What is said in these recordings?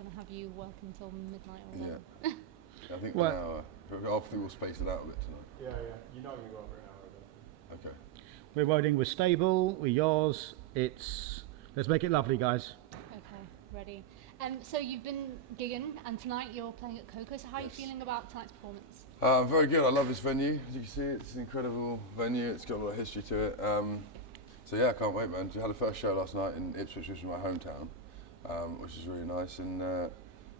going to have you work until midnight or whatever. I think Well- an hour. I think we'll space it out a bit tonight. Yeah. You're not going to go over an hour, though. Okay. We're riding with Stable, we're yours. Let's make it lovely, guys. Okay, ready. So you've been gigging, and tonight you're playing at Coco. So how are you feeling about tonight's performance? Very good. I love this venue. As you can see, it's an incredible venue. It's got a lot of history to it. So yeah, I can't wait, man. We had the first show last night in Ipswich, which is my hometown, which is really nice. And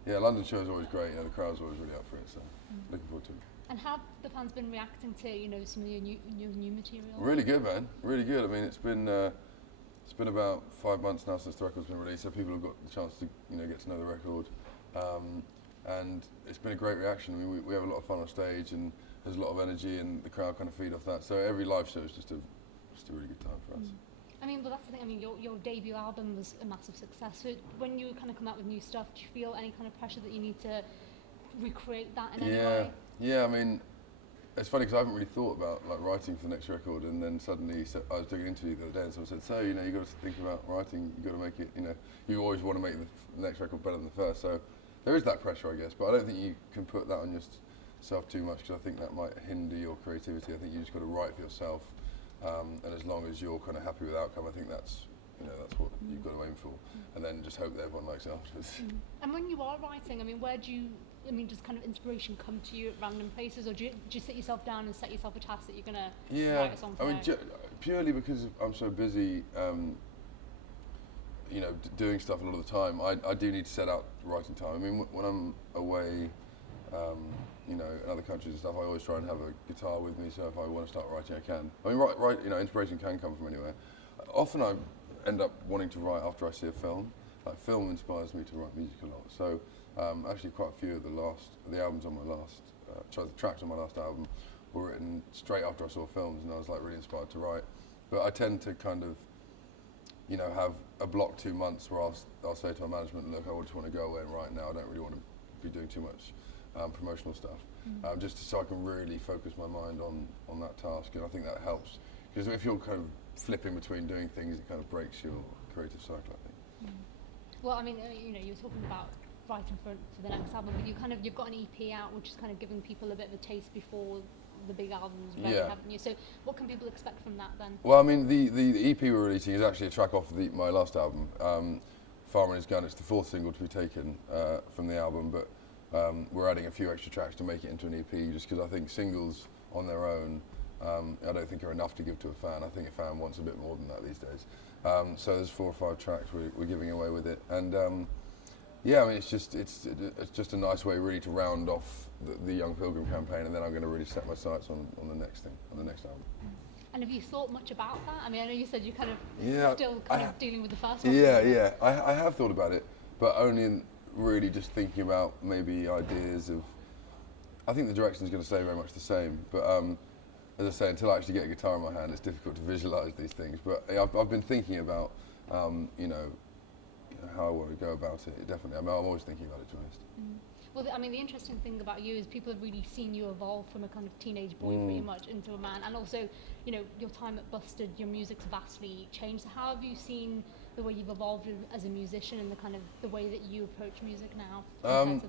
yeah, London show is always great. You know, the crowd's always really up for it. So looking forward to it. And how have the fans been reacting to some of your new material? Really good, man. Really good. I mean, it's been about 5 months now since the record's been released, so people have got the chance to get to know the record, and it's been a great reaction. I mean, we have a lot of fun on stage, and there's a lot of energy, and the crowd kind of feed off that. So every live show is just a really good time for us. I mean, but that's the thing. I mean, your debut album was a massive success. So when you kind of come out with new stuff, do you feel any kind of pressure that you need to recreate that in any way? Yeah. I mean, it's funny because I haven't really thought about like writing for the next record, and then suddenly I was doing an interview the other day, and someone said, "So you got to think about writing. You got to make it. You always want to make the next record better than the first." So there is that pressure, I guess, but I don't think you can put that on yourself too much because I think that might hinder your creativity. I think you just got to write for yourself, and as long as you're kind of happy with the outcome, I think that's what you've got to aim for, and then just hope that everyone likes it afterwards. And when you are writing, I mean, where do you? Does kind of inspiration come to you at random places, or do you sit yourself down and set yourself a task that you're going to write a song for? I mean, purely because I'm so busy, doing stuff a lot of the time, I do need to set out writing time. I mean, when I'm away, in other countries and stuff, I always try and have a guitar with me, so if I want to start writing, I can. I mean, inspiration can come from anywhere. Often I end up wanting to write after I see a film. Like, film inspires me to write music a lot. So actually quite a few of the albums on my last, the tracks on my last album were written straight after I saw films, and I was like really inspired to write. But I tend to kind of, have a block 2 months where I'll say to my management, look, I just want to go away and write now. I don't really want to be doing too much promotional stuff, just so I can really focus my mind on that task. And I think that helps, because if you're kind of flipping between doing things, it kind of breaks your creative cycle, I think. Well, I mean, you're talking about writing for the next album, but you've got an EP out, which is kind of giving people a bit of a taste before the big album's ready, haven't you? So what can people expect from that then? Well, I mean, the EP we're releasing is actually a track off my last album, Farmer and His Gun. It's the 4th single to be taken from the album, but we're adding a few extra tracks to make it into an EP, just because I think singles on their own, I don't think are enough to give to a fan. I think a fan wants a bit more than that these days. So there's 4 or 5 tracks we're giving away with it, and I mean, it's just a nice way really to round off the Young Pilgrim campaign, and then I'm going to really set my sights on the next thing, on the next album. And have you thought much about that? I mean, I know you said you're kind of still dealing with the first one. Yeah. I have thought about it, but only in really just thinking about maybe ideas of. I think the direction is going to stay very much the same, but as I say, until I actually get a guitar in my hand, it's difficult to visualise these things. But I've been thinking about, how I want to go about it. Definitely, I mean, I'm always thinking about it, to be honest. Well, I mean, the interesting thing about you is people have really seen you evolve from a kind of teenage boy pretty much into a man, and also, your time at Busted, your music's vastly changed. So how have you seen the way you've evolved as a musician and the way that you approach music now compared to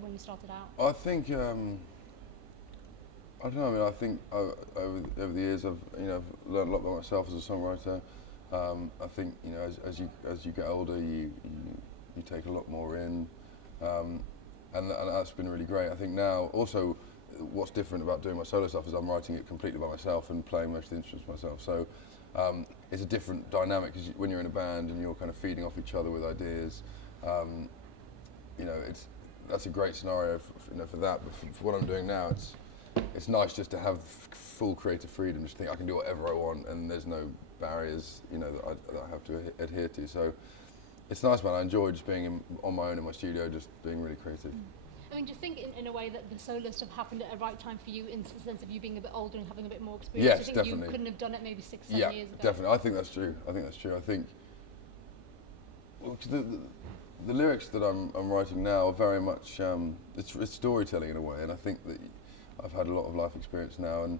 when you started out? I think I don't know. I mean, I think over the years I've learned a lot about myself as a songwriter. I think as you get older, you take a lot more in. And that's been really great. I think now, also, what's different about doing my solo stuff is I'm writing it completely by myself and playing most of the instruments myself. So it's a different dynamic, because when you're in a band and you're kind of feeding off each other with ideas, that's a great scenario for that. But for what I'm doing now, it's nice just to have full creative freedom. Just think I can do whatever I want, and there's no barriers, that I have to adhere to. So. It's nice, man. I enjoy just being on my own in my studio, just being really creative. I mean, do you think in a way that the solo stuff happened at a right time for you, in the sense of you being a bit older and having a bit more experience? Yes, do you think definitely. You couldn't have done it maybe 6, 7 years ago? Yeah, definitely. I think that's true. I think the lyrics that I'm writing now are very much it's storytelling in a way, and I think that I've had a lot of life experience now, and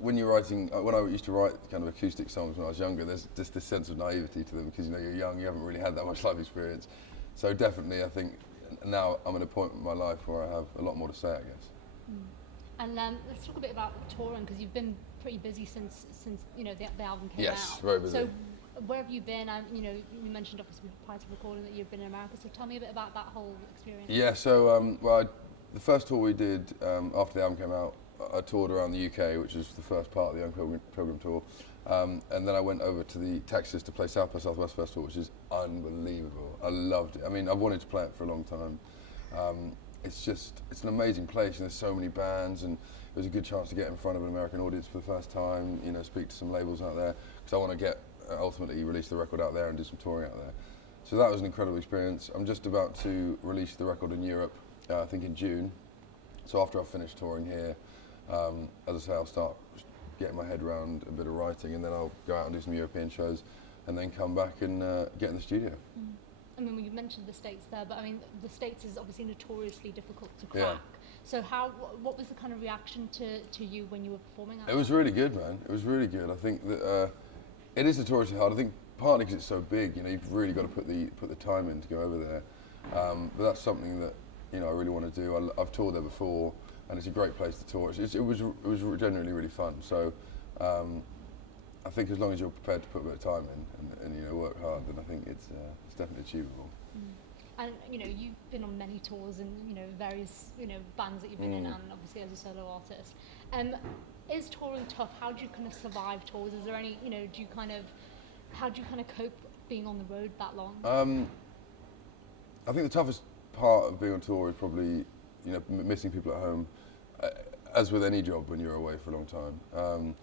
when you're writing, when I used to write kind of acoustic songs when I was younger, there's just this sense of naivety to them, because you're young, you haven't really had that much life experience. So definitely, I think now I'm at a point in my life where I have a lot more to say, I guess. And let's talk a bit about touring, because you've been pretty busy since you know the album came out. Yes, very busy. So where have you been? And you know, you mentioned obviously prior to recording that you've been in America. So tell me a bit about that whole experience. Yeah, so the first tour we did after the album came out, I toured around the UK, which is the first part of the Young Pilgrim tour, and then I went over to Texas to play South by Southwest Festival, which is unbelievable. I loved it. I mean, I've wanted to play it for a long time. It's an amazing place, and there's so many bands, and it was a good chance to get in front of an American audience for the first time, you know, speak to some labels out there, because I want to get, ultimately release the record out there and do some touring out there. So that was an incredible experience. I'm just about to release the record in Europe, I think in June. So after I've finished touring here, as I say, I'll start getting my head around a bit of writing, and then I'll go out and do some European shows, and then come back and get in the studio. I mean, you mentioned the States there, but I mean, the States is obviously notoriously difficult to crack. Yeah. So what was the kind of reaction to you when you were performing out It was really good, man. It was really good. I think that it is notoriously hard. I think partly because it's so big, you know, you've really got to put the time in to go over there. But that's something that, you know, I really want to do. I've toured there before, and it's a great place to tour. It was genuinely really fun. So I think as long as you're prepared to put a bit of time in and you know, work hard, then I think it's definitely achievable. And you know, you've been on many tours and you know various bands that you've been in, and obviously as a solo artist. Is touring tough? How do you kind of survive tours? Is there any how do you kind of cope being on the road that long? I think the toughest part of being on tour is probably missing people at home. As with any job, when you're away for a long time,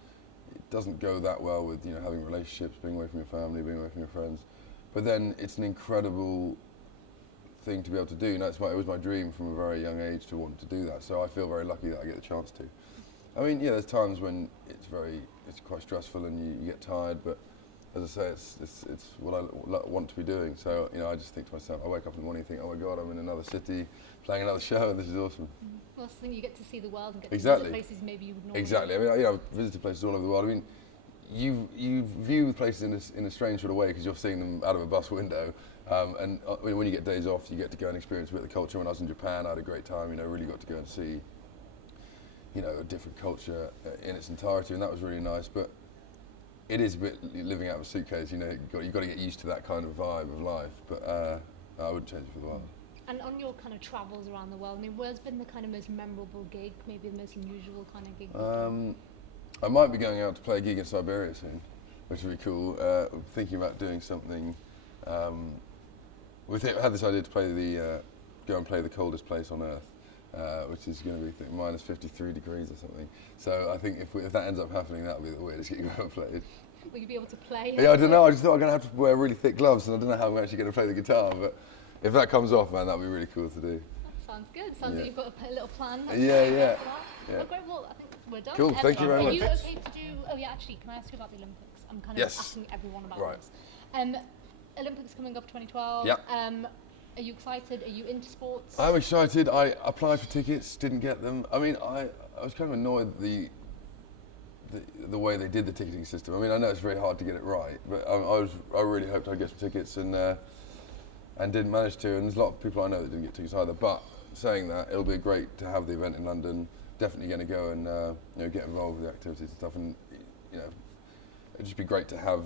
it doesn't go that well with having relationships, being away from your family, being away from your friends. But then it's an incredible thing to be able to do. It was my dream from a very young age to want to do that. So I feel very lucky that I get the chance to. I mean, yeah, there's times when it's quite stressful and you get tired, but as I say, it's what I want to be doing. So I just think to myself, I wake up in the morning and think, oh my God, I'm in another city playing another show, and this is awesome. Well, it's the thing, you get to see the world and get Exactly. to visit places maybe you would normally. Exactly. I mean, I've visited places all over the world. I mean, you view places in a strange sort of way because you're seeing them out of a bus window. And when you get days off, you get to go and experience a bit of the culture. When I was in Japan, I had a great time. Really got to go and see, a different culture in its entirety, and that was really nice. But it is a bit living out of a suitcase. You've got to get used to that kind of vibe of life. But I wouldn't change it for the world. And on your kind of travels around the world, I mean, where's been the kind of most memorable gig, maybe the most unusual kind of gig? I might be going out to play a gig in Siberia soon, which would be cool. I'm thinking about doing something. I had this idea to go and play the coldest place on Earth, which is going to be minus 53 degrees or something. So I think if that ends up happening, that'll be the weirdest gig I've ever played. Will you be able to play? Yeah, I don't know. I just thought I'm going to have to wear really thick gloves, and I don't know how I'm actually going to play the guitar. But if that comes off, man, that'd be really cool to do. That sounds good. Sounds like you've got a little plan. Yeah. Well, great. Well, I think we're done. Cool. Thank you very much. Are you okay to do? Oh yeah, actually, can I ask you about the Olympics? I'm kind of asking everyone about this. Olympics coming up 2012. Yeah. Are you excited? Are you into sports? I'm excited. I applied for tickets, didn't get them. I mean, I was kind of annoyed the way they did the ticketing system. I mean, I know it's very hard to get it right, but I really hoped I'd get some tickets and didn't manage to. And there's a lot of people I know that didn't get tickets either. But saying that, it'll be great to have the event in London. Definitely going to go and get involved with the activities and stuff. And it'd just be great to have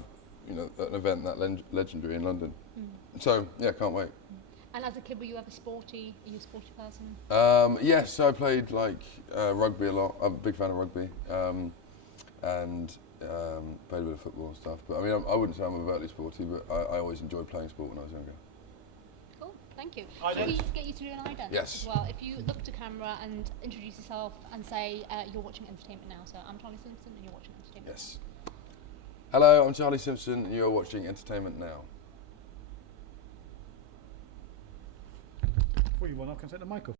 an event that legendary in London. So yeah, can't wait. And as a kid, were you ever sporty? Are you a sporty person? Yes, I played rugby a lot. I'm a big fan of rugby, and played a bit of football and stuff. But I mean, I wouldn't say I'm overtly sporty, but I always enjoyed playing sport when I was younger. Cool, thank you. Should we get you to do an ident Yes. as well? If you look to camera and introduce yourself and say you're watching Entertainment Now. So I'm Charlie Simpson and you're watching Entertainment Now. Yes. Hello, I'm Charlie Simpson and you're watching Entertainment Now. Before you want, I can set the mic off.